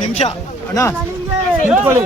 ನಿಮಿಷ ಅಣ್ಣ ನಿಂತ್ಕೊಳ್ಳಿ.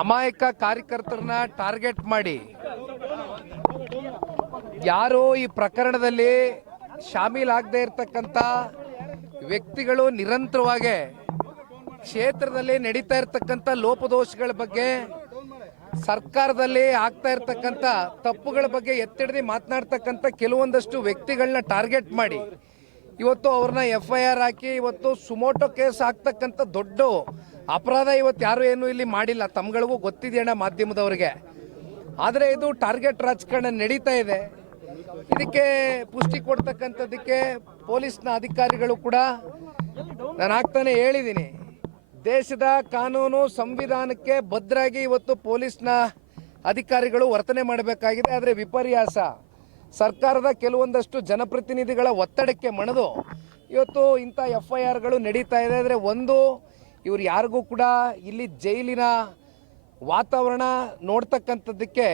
ಅಮಾಯಕ ಕಾರ್ಯಕರ್ತರನ್ನ ಟಾರ್ಗೆಟ್ ಮಾಡಿ ಯಾರು ಈ ಪ್ರಕರಣದಲ್ಲಿ ಶಾಮೀಲಾಗದೇ ಇರತಕ್ಕಂತ ವ್ಯಕ್ತಿಗಳು ನಿರಂತರವಾಗಿ ಕ್ಷೇತ್ರದಲ್ಲಿ ನಡೀತಾ ಇರತಕ್ಕಂತ ಲೋಪದೋಷಗಳ ಬಗ್ಗೆ, ಸರ್ಕಾರದಲ್ಲಿ ಆಗ್ತಾ ಇರತಕ್ಕಂತ ತಪ್ಪುಗಳ ಬಗ್ಗೆ ಎತ್ತಿಡಿದು ಮಾತನಾಡ್ತಕ್ಕಂಥ ಕೆಲವೊಂದಷ್ಟು ವ್ಯಕ್ತಿಗಳನ್ನ ಟಾರ್ಗೆಟ್ ಮಾಡಿ ಇವತ್ತು ಅವ್ರನ್ನ FIR ಹಾಕಿ ಇವತ್ತು ಸುಮೋಟೋ ಕೇಸ್ ಹಾಕ್ತಕ್ಕಂಥ ದೊಡ್ಡ ಅಪರಾಧ ಇವತ್ತು ಯಾರು ಏನು ಇಲ್ಲಿ ಮಾಡಿಲ್ಲ. ತಮ್ಗಳಿಗೂ ಗೊತ್ತಿದೆಯಣ್ಣ ಮಾಧ್ಯಮದವ್ರಿಗೆ. ಆದರೆ ಇದು ಟಾರ್ಗೆಟ್ ರಾಜಕಾರಣ ನಡೀತಾ ಇದೆ. ಇದಕ್ಕೆ ಪುಷ್ಟಿ ಕೊಡ್ತಕ್ಕಂಥದ್ದಕ್ಕೆ ಪೊಲೀಸ್ನ ಅಧಿಕಾರಿಗಳು ಕೂಡ ನಾನು ಆಗ್ತಾನೆ ಹೇಳಿದ್ದೀನಿ, ದೇಶದ ಕಾನೂನು ಸಂವಿಧಾನಕ್ಕೆ ಬದ್ಧರಾಗಿ ಇವತ್ತು ಪೊಲೀಸ್ನ ಅಧಿಕಾರಿಗಳು ವರ್ತನೆ ಮಾಡಬೇಕಾಗಿದೆ. ಆದರೆ ವಿಪರ್ಯಾಸ ಸರ್ಕಾರದ ಕೆಲವೊಂದಷ್ಟು ಜನಪ್ರತಿನಿಧಿಗಳ ಒತ್ತಡಕ್ಕೆ ಮಣಿದು ಇವತ್ತು ಇಂಥ FIRಗಳು ನಡೀತಾ ಇದೆ. ಆದರೆ ಒಂದು, ಇವ್ರು ಯಾರಿಗೂ ಕೂಡ ಇಲ್ಲಿ ಜೈಲಿನ ವಾತಾವರಣ ನೋಡ್ತಕ್ಕಂಥದ್ದಕ್ಕೆ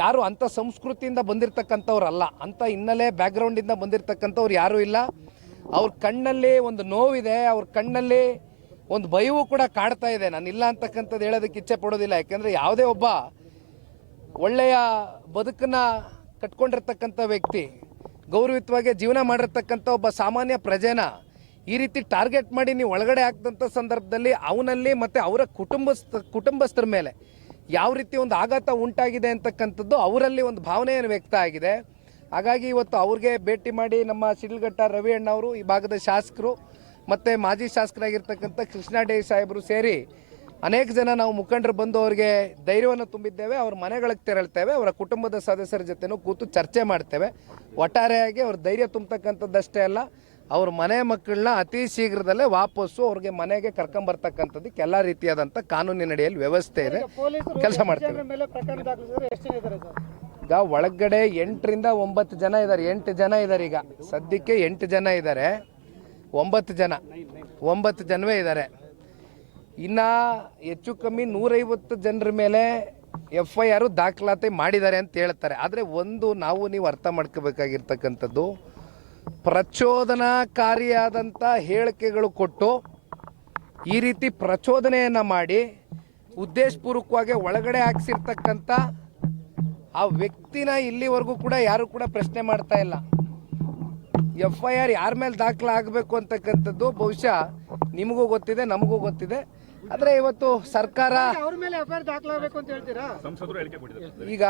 ಯಾರು ಅಂಥ ಸಂಸ್ಕೃತಿಯಿಂದ ಬಂದಿರತಕ್ಕಂಥವ್ರಲ್ಲ, ಅಂಥ ಹಿನ್ನೆಲೆ ಬ್ಯಾಕ್ಗ್ರೌಂಡಿಂದ ಬಂದಿರತಕ್ಕಂಥವ್ರು ಯಾರೂ ಇಲ್ಲ. ಅವ್ರ ಕಣ್ಣಲ್ಲಿ ಒಂದು ನೋವಿದೆ, ಅವ್ರ ಕಣ್ಣಲ್ಲಿ ಒಂದು ಭಯವೂ ಕೂಡ ಕಾಡ್ತಾ ಇದೆ. ನಾನು ಇಲ್ಲ ಅಂತಕ್ಕಂಥದ್ದು ಹೇಳೋದಕ್ಕೆ ಇಚ್ಛೆ ಪಡೋದಿಲ್ಲ. ಯಾಕೆಂದರೆ ಯಾವುದೇ ಒಬ್ಬ ಒಳ್ಳೆಯ ಬದುಕನ್ನು ಕಟ್ಕೊಂಡಿರ್ತಕ್ಕಂಥ ವ್ಯಕ್ತಿ, ಗೌರವಯುತವಾಗಿ ಜೀವನ ಮಾಡಿರ್ತಕ್ಕಂಥ ಒಬ್ಬ ಸಾಮಾನ್ಯ ಪ್ರಜೆನ ಈ ರೀತಿ ಟಾರ್ಗೆಟ್ ಮಾಡಿ ನೀವು ಒಳಗಡೆ ಹಾಕಿದಂಥ ಸಂದರ್ಭದಲ್ಲಿ ಅವನಲ್ಲಿ ಮತ್ತು ಅವರ ಕುಟುಂಬಸ್ಥರ ಮೇಲೆ ಯಾವ ರೀತಿ ಒಂದು ಆಘಾತ ಉಂಟಾಗಿದೆ ಅಂತಕ್ಕಂಥದ್ದು ಅವರಲ್ಲಿ ಒಂದು ಭಾವನೆಯನ್ನು ವ್ಯಕ್ತ ಆಗಿದೆ. ಹಾಗಾಗಿ ಇವತ್ತು ಅವ್ರಿಗೆ ಭೇಟಿ ಮಾಡಿ ನಮ್ಮ ಶಿಡ್ಲಘಟ್ಟ ರವಿ ಅಣ್ಣವರು, ಈ ಭಾಗದ ಶಾಸಕರು ಮತ್ತು ಮಾಜಿ ಶಾಸಕರಾಗಿರ್ತಕ್ಕಂಥ ಕೃಷ್ಣ ಡೇ ಸಾಹೇಬರು ಸೇರಿ ಅನೇಕ ಜನ ನಾವು ಮುಖಂಡರು ಬಂದು ಅವರಿಗೆ ಧೈರ್ಯವನ್ನು ತುಂಬಿದ್ದೇವೆ. ಅವ್ರ ಮನೆಗಳಿಗೆ ತೆರಳ್ತೇವೆ, ಅವರ ಕುಟುಂಬದ ಸದಸ್ಯರ ಜೊತೆನೂ ಕೂತು ಚರ್ಚೆ ಮಾಡ್ತೇವೆ. ಒಟ್ಟಾರೆಯಾಗಿ ಅವ್ರ ಧೈರ್ಯ ತುಂಬತಕ್ಕಂಥದ್ದಷ್ಟೇ ಅಲ್ಲ, ಅವ್ರ ಮನೆ ಮಕ್ಕಳನ್ನ ಅತಿ ಶೀಘ್ರದಲ್ಲೇ ವಾಪಸ್ಸು ಅವ್ರಿಗೆ ಮನೆಗೆ ಕರ್ಕೊಂಬರ್ತಕ್ಕಂಥದ್ದಕ್ಕೆ ಎಲ್ಲ ರೀತಿಯಾದಂಥ ಕಾನೂನಿನಡಿಯಲ್ಲಿ ವ್ಯವಸ್ಥೆ ಇದೆ, ಕೆಲಸ ಮಾಡ್ತೇವೆ. ಈಗ ಒಳಗಡೆ 8 ರಿಂದ 9 ಜನ ಇದ್ದಾರೆ. 8 ಜನ ಇದ್ದಾರೆ. ಈಗ ಸದ್ಯಕ್ಕೆ 8 ಜನ ಇದ್ದಾರೆ. 9 ಜನವೇ ಇದ್ದಾರೆ. ಇನ್ನು ಹೆಚ್ಚು ಕಮ್ಮಿ 150 ಜನರ ಮೇಲೆ FIR ದಾಖಲಾತಿ ಮಾಡಿದ್ದಾರೆ ಅಂತ ಹೇಳ್ತಾರೆ. ಆದರೆ ಒಂದು ನೀವು ಅರ್ಥ ಮಾಡ್ಕೋಬೇಕಾಗಿರ್ತಕ್ಕಂಥದ್ದು, ಪ್ರಚೋದನಾಕಾರಿಯಾದಂಥ ಹೇಳಿಕೆಗಳು ಕೊಟ್ಟು ಈ ರೀತಿ ಪ್ರಚೋದನೆಯನ್ನು ಮಾಡಿ ಉದ್ದೇಶಪೂರ್ವಕವಾಗಿ ಒಳಗಡೆ ಹಾಕಿಸಿರ್ತಕ್ಕಂಥ ಆ ವ್ಯಕ್ತಿನ ಇಲ್ಲಿವರೆಗೂ ಕೂಡ ಯಾರು ಕೂಡ ಪ್ರಶ್ನೆ ಮಾಡ್ತಾ ಇಲ್ಲ. FIR ಯಾರ ಮೇಲೆ ದಾಖಲಾಗಬೇಕು ಅಂತಕ್ಕಂಥದ್ದು ಬಹುಶಃ ನಿಮಗೂ ಗೊತ್ತಿದೆ, ನಮಗೂ ಗೊತ್ತಿದೆ. ಆದರೆ ಇವತ್ತು ಸರ್ಕಾರ ಈಗ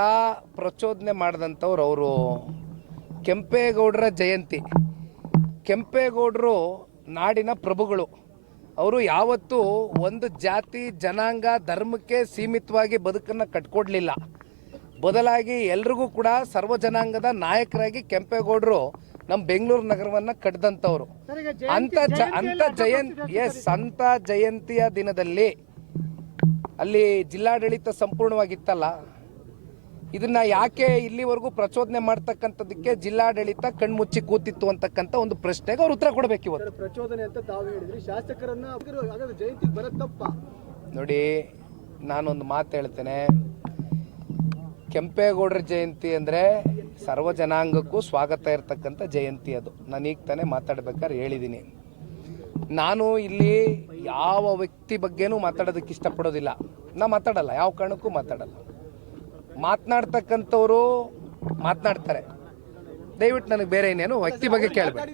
ಪ್ರಚೋದನೆ ಮಾಡಿದಂಥವ್ರು ಅವರು ಕೆಂಪೇಗೌಡರ ಜಯಂತಿ. ಕೆಂಪೇಗೌಡರು ನಾಡಿನ ಪ್ರಭುಗಳು. ಅವರು ಯಾವತ್ತೂ ಒಂದು ಜಾತಿ ಜನಾಂಗ ಧರ್ಮಕ್ಕೆ ಸೀಮಿತವಾಗಿ ಬದುಕನ್ನು ಕಟ್ಕೊಡ್ಲಿಲ್ಲ. ಬದಲಾಗಿ ಎಲ್ರಿಗೂ ಕೂಡ ಸರ್ವ ಜನಾಂಗದ ನಾಯಕರಾಗಿ ಕೆಂಪೇಗೌಡರು ನಮ್ಮ ಬೆಂಗಳೂರು ನಗರವನ್ನ ಕಟ್ಟಿದಂಥವ್ರು. ಅಂತ ಜಯಂತಿಯ ದಿನದಲ್ಲಿ ಅಲ್ಲಿ ಜಿಲ್ಲಾಡಳಿತ ಸಂಪೂರ್ಣವಾಗಿತ್ತಲ್ಲ, ಇದನ್ನ ಯಾಕೆ ಇಲ್ಲಿವರೆಗೂ ಪ್ರಚೋದನೆ ಮಾಡ್ತಕ್ಕಂಥದಕ್ಕೆ ಜಿಲ್ಲಾಡಳಿತ ಕಣ್ಮುಚ್ಚಿ ಕೂತಿತ್ತು ಅಂತಕ್ಕಂಥ ಒಂದು ಪ್ರಶ್ನೆಗೆ ಅವ್ರು ಉತ್ತರ ಕೊಡಬೇಕು ಇವತ್ತು. ಪ್ರಚೋದನೆ ಅಂತ ತಾವು ಹೇಳಿದ್ರಿ, ಶಾಸಕರನ್ನ ಜಯಂತಿ ಬರತ್ತಪ್ಪ. ನೋಡಿ, ನಾನೊಂದು ಮಾತು ಹೇಳ್ತೇನೆ. ಕೆಂಪೇಗೌಡರ ಜಯಂತಿ ಅಂದರೆ ಸರ್ವ ಜನಾಂಗಕ್ಕೂ ಸ್ವಾಗತ ಇರತಕ್ಕಂಥ ಜಯಂತಿ. ಅದು ನಾನು ಈಗ ತಾನೇ ಮಾತಾಡ್ಬೇಕಾದ್ರೆ ಹೇಳಿದ್ದೀನಿ. ನಾನು ಇಲ್ಲಿ ಯಾವ ವ್ಯಕ್ತಿ ಬಗ್ಗೆನೂ ಮಾತಾಡೋದಕ್ಕೆ ಇಷ್ಟಪಡೋದಿಲ್ಲ. ನಾ ಮಾತಾಡಲ್ಲ, ಯಾವ ಕಾರಣಕ್ಕೂ ಮಾತಾಡಲ್ಲ. ಮಾತನಾಡ್ತಕ್ಕಂಥವ್ರು ಮಾತನಾಡ್ತಾರೆ. ದಯವಿಟ್ಟು ನನಗೆ ಬೇರೆ ಇನ್ನೇನು ವ್ಯಕ್ತಿ ಬಗ್ಗೆ ಕೇಳಬೇಕು.